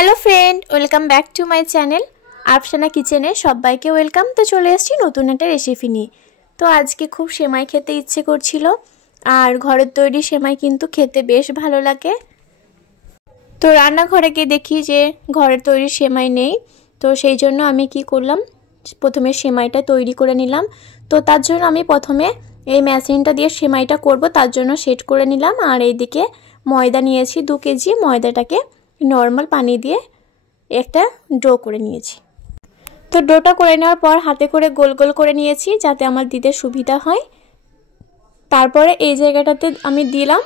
Hello friend welcome back to my channel Afsana किचेने सबाइके welcome. तो चले एसेछि नतून एकटा रेसिपि निये। तो आज के खूब सेमाई खेते इচ্ছে करछिलो और घरेर तैरी सेमाई किन्तु खेते बेश भालो लागे। तो रान्नाघरे गिये देखी जे घरेर तैरी सेमाई नेই, तो सेई जोन्नो आमी कि करलाम प्रथमे सेमाईटा तैरी करे निलाम। तो तार जोन्नो आमी प्रथमे এই মেশিনটা দিয়ে সেমাইটা করব, তার জন্য সেট করে নিলাম। আর এইদিকে ময়দা নিয়েছি 2 কেজি। ময়দাটাকে নরমাল পানি দিয়ে একটা ডো করে নিয়েছি। তো ডোটা করে নেওয়ার পর হাতে করে গোল গোল করে নিয়েছি যাতে আমার দিতে সুবিধা হয়। তারপরে এই জায়গাটাতে আমি দিলাম।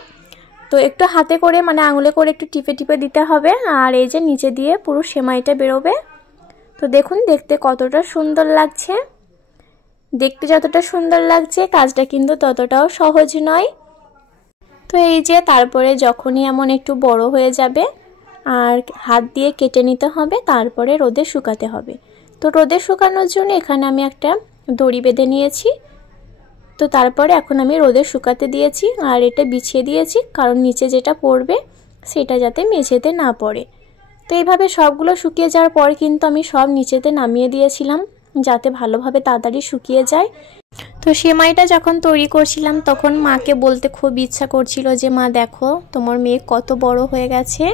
তো একটু হাতে করে মানে আঙুলে করে একটু টিপে টিপে দিতে হবে। আর এই যে নিচে দিয়ে পুরো সেমাইটা বেরোবে। তো দেখুন দেখতে কতটা সুন্দর লাগছে। দেখতে যতটা সুন্দর লাগছে কাজটা কিন্তু ততটাও সহজ নয়। তো এই যে তারপরে যখনই এমন একটু বড় হয়ে যাবে আর হাত দিয়ে কেটে নিতে হবে, তারপরে রোদে শুকাতে হবে। তো রোদে শুকানোর জন্য এখানে আমি একটা দড়ি বেঁধে নিয়েছি। তো তারপরে এখন আমি রোদে শুকাতে দিয়েছি আর এটা বিছিয়ে দিয়েছি, কারণ নিচে যেটা পড়বে সেটা যাতে মেঝেতে না পড়ে। তো এইভাবে সবগুলো শুকিয়ে যাওয়ার পর কিন্তু আমি সব নিচেতে নামিয়ে দিয়েছিলাম যাতে ভালোভাবে তাড়াতাড়ি শুকিয়ে যায়। তো সেমাইটা যখন তৈরি করছিলাম তখন মাকে বলতে খুব ইচ্ছা করছিল যে মা দেখো তোমার মেয়ে কত বড় হয়ে গেছে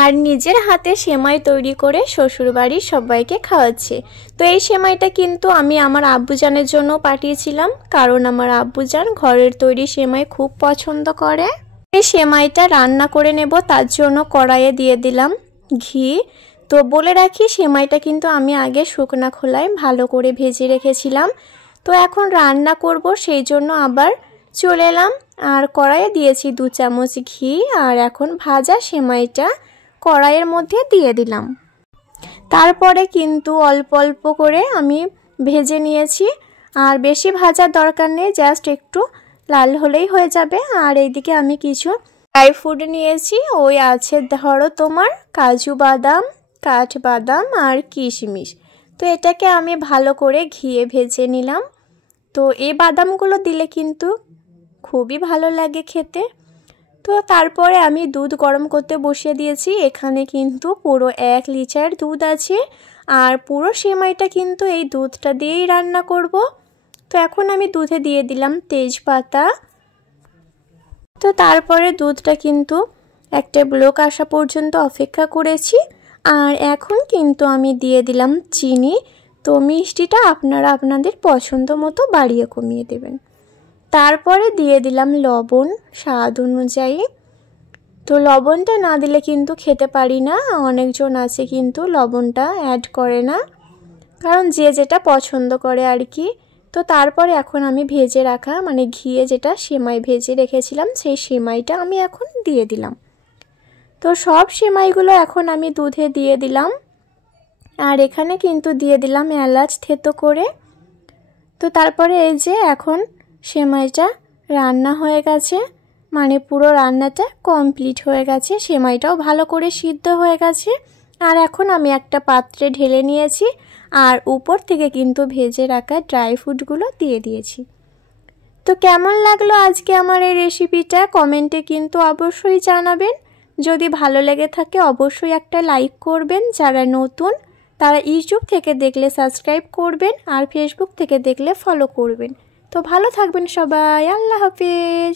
আর নিজের হাতে সেমাই তৈরি করে শ্বশুর বাড়ির সবাইকে খাওয়াচ্ছে। তো এই সেমাইটা কিন্তু আমি আমার আব্বুজানের জন্য পাঠিয়েছিলাম, কারণ আমার আব্বুজান ঘরের তৈরি সেমাই খুব পছন্দ করে। এই সেমাইটা রান্না করে নেব, তার জন্য কড়াইয়ে দিয়ে দিলাম ঘি। তো বলে রাখি সেমাইটা কিন্তু আমি আগে শুকনা খোলায় ভালো করে ভেজে রেখেছিলাম। তো এখন রান্না করব সেই জন্য আবার চলে এলাম আর কড়াইয়ে দিয়েছি 2 চামচ ঘি। আর এখন ভাজা সেমাইটা কড়াইয়ের মধ্যে দিয়ে দিলাম। তারপরে কিন্তু অল্প অল্প করে আমি ভেজে নিয়েছি, আর বেশি ভাজার দরকার নেই, জাস্ট একটু লাল হলেই হয়ে যাবে। আর এইদিকে আমি কিছু ড্রাই ফ্রুট নিয়েছি, ওই আছে ধরো তোমার কাজু বাদাম, কাঠবাদাম আর কিশমিশ। তো এটাকে আমি ভালো করে ঘিয়ে ভেজে নিলাম। তো এই বাদামগুলো দিলে কিন্তু খুবই ভালো লাগে খেতে। তো তারপরে আমি দুধ গরম করতে বসিয়ে দিয়েছি। এখানে কিন্তু পুরো 1 লিটার দুধ আছে আর পুরো সেমাইটা কিন্তু এই দুধটা দিয়েই রান্না করব। তো এখন আমি দুধে দিয়ে দিলাম তেজপাতা। তো তারপরে দুধটা কিন্তু একটা ব্লক আসা পর্যন্ত অপেক্ষা করেছি। আর এখন কিন্তু আমি দিয়ে দিলাম চিনি। তো মিষ্টিটা আপনারা আপনাদের পছন্দ মতো বাড়িয়ে কমিয়ে দেবেন। তারপরে দিয়ে দিলাম লবণ স্বাদ অনুযায়ী। তো লবণটা না দিলে কিন্তু খেতে পারি না, অনেকজন আছে কিন্তু লবণটা অ্যাড করে না, কারণ যে যেটা পছন্দ করে আর কি। তো তারপরে এখন আমি ভেজে রাখা মানে ঘিয়ে যেটা সেমাই ভেজে রেখেছিলাম সেই সেমাইটা আমি এখন দিয়ে দিলাম। তো সব সেমাইগুলো এখন আমি দুধে দিয়ে দিলাম। আর এখানে কিন্তু দিয়ে দিলাম এলাচ থেতো করে। তো তারপরে এই যে এখন সেমাইটা রান্না হয়ে গেছে, মানে পুরো রান্নাটা কমপ্লিট হয়ে গেছে। সেমাইটাও ভালো করে সিদ্ধ হয়ে গেছে। আর এখন আমি একটা পাত্রে ঢেলে নিয়েছি আর উপর থেকে কিন্তু ভেজে রাখা ড্রাই ফ্রুটগুলো দিয়ে দিয়েছি। তো কেমন লাগলো আজকে আমার এই রেসিপিটা কমেন্টে কিন্তু অবশ্যই জানাবেন। যদি ভালো লেগে থাকে অবশ্যই একটা লাইক করবেন। যারা নতুন তারা ইউটিউব থেকে দেখলে সাবস্ক্রাইব করবেন আর ফেসবুক থেকে দেখলে ফলো করবেন। তো ভালো থাকবেন সবাই, আল্লাহ হাফেজ।